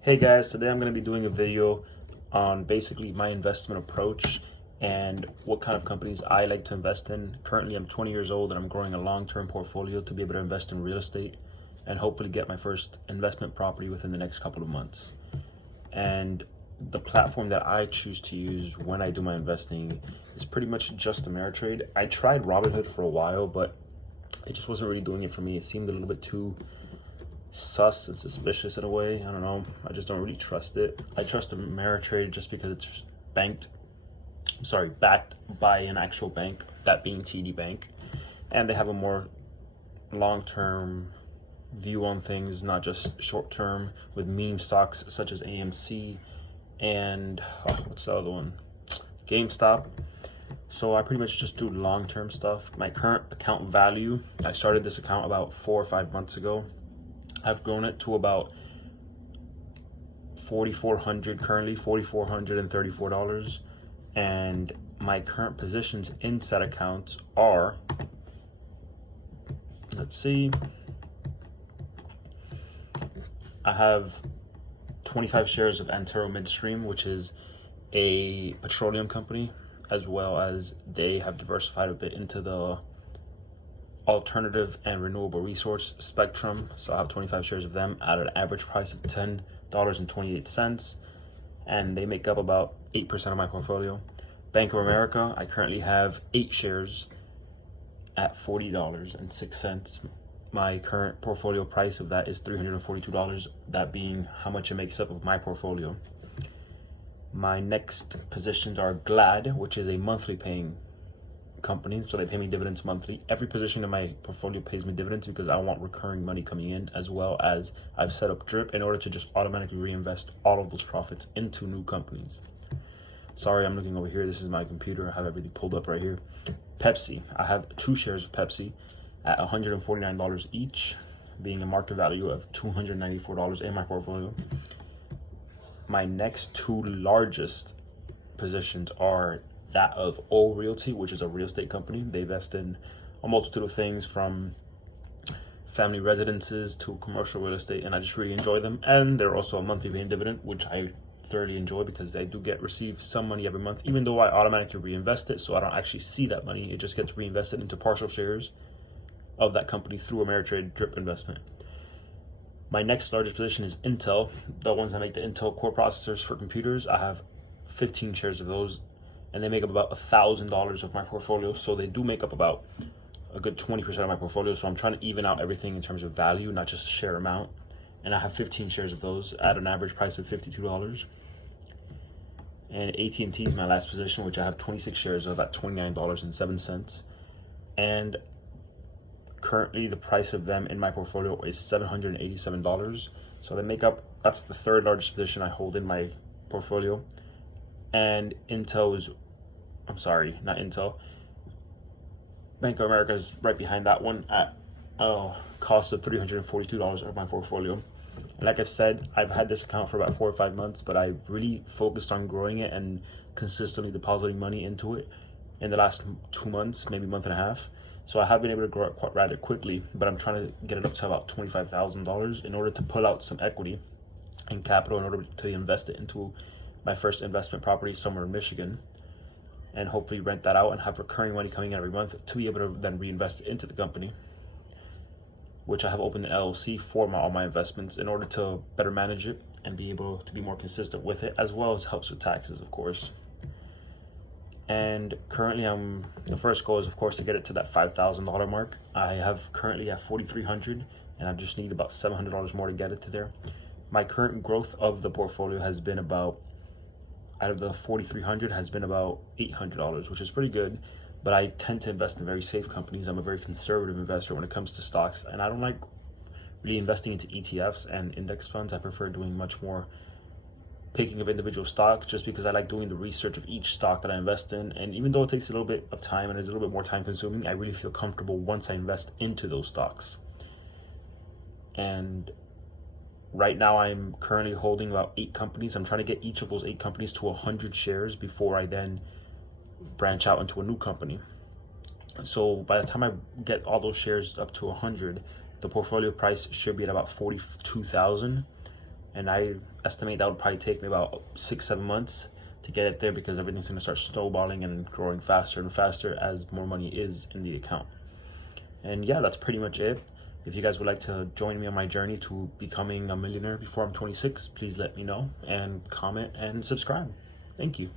Hey guys, today I'm going to be doing a video on basically my investment approach and what kind of companies I like to invest in. Currently, I'm 20 years old and I'm growing a long-term portfolio to be able to invest in real estate and hopefully get my first investment property within the next couple of months. And the platform that I choose to use when I do my investing is pretty much just Ameritrade. I tried Robinhood for a while, but it just wasn't really doing it for me. It seemed a little bit too sus and suspicious in a way. I don't know. I just don't really trust it. I trust Ameritrade just because it's backed by an actual bank, that being TD Bank, and they have a more long-term view on things, not just short-term with meme stocks such as AMC and what's the other one? GameStop. So I pretty much just do long-term stuff. My current account value, I started this account about 4 or 5 months ago. I've grown it to about $4,400 currently, $4,434. And my current positions in said accounts are, let's see, I have 25 shares of Antero Midstream, which is a petroleum company, as well as they have diversified a bit into the alternative and renewable resource spectrum. So I have 25 shares of them at an average price of $10.28, and they make up about 8% of my portfolio. Bank of America, I currently have 8 shares at $40.06. My current portfolio price of that is $342, that being how much it makes up of my portfolio. My next positions are Glad, which is a monthly paying company, so they pay me dividends monthly. Every position in my portfolio pays me dividends because I want recurring money coming in, as well as I've set up Drip in order to just automatically reinvest all of those profits into new companies. Sorry, I'm looking over here. This is my computer. I have everything pulled up right here. Pepsi, I have 2 shares of Pepsi at $149 each, being a market value of $294 in my portfolio. My next 2 largest positions are that of O Realty, which is a real estate company. They invest in a multitude of things from family residences to commercial real estate, and I just really enjoy them. And they're also a monthly paying dividend, which I thoroughly enjoy because I do receive some money every month, even though I automatically reinvest it, so I don't actually see that money. It just gets reinvested into partial shares of that company through Ameritrade Drip investment. My next largest position is Intel, the ones that make the Intel core processors for computers. I have 15 shares of those, and they make up about $1,000 of my portfolio. So they do make up about a good 20% of my portfolio. So I'm trying to even out everything in terms of value, not just share amount. And I have 15 shares of those at an average price of $52. And AT&T is my last position, which I have 26 shares of at $29.07. And currently the price of them in my portfolio is $787. So they make up, that's the 3rd largest position I hold in my portfolio. And Intel is, I'm sorry, not Intel, Bank of America is right behind that one at a cost of $342 of my portfolio. Like I've said, I've had this account for about 4 or 5 months, but I've really focused on growing it and consistently depositing money into it in the last 2 months, maybe month and a half. So I have been able to grow it quite rather quickly, but I'm trying to get it up to about $25,000 in order to pull out some equity and capital in order to invest it into my first investment property somewhere in Michigan, and hopefully rent that out and have recurring money coming in every month to be able to then reinvest it into the company, which I have opened an LLC for all my investments in order to better manage it and be able to be more consistent with it, as well as helps with taxes, of course. And currently the first goal is, of course, to get it to that $5,000 mark. I have currently at $4,300, and I just need about $700 more to get it to there. My current growth of the portfolio has been about, out of the $4,300 has been about $800, which is pretty good. But I tend to invest in very safe companies. I'm a very conservative investor when it comes to stocks, and I don't like really investing into ETFs and index funds. I prefer doing much more picking of individual stocks, just because I like doing the research of each stock that I invest in. And even though it takes a little bit of time and is a little bit more time consuming, I really feel comfortable once I invest into those stocks. And right now I'm currently holding about 8 companies. I'm trying to get each of those 8 companies to 100 shares before I then branch out into a new company. So by the time I get all those shares up to 100, the portfolio price should be at about 42,000, And I estimate that would probably take me about 6-7 months to get it there, because everything's going to start snowballing and growing faster and faster as more money is in the account. And yeah, that's pretty much it. If you guys would like to join me on my journey to becoming a millionaire before I'm 26, please let me know, and comment and subscribe. Thank you.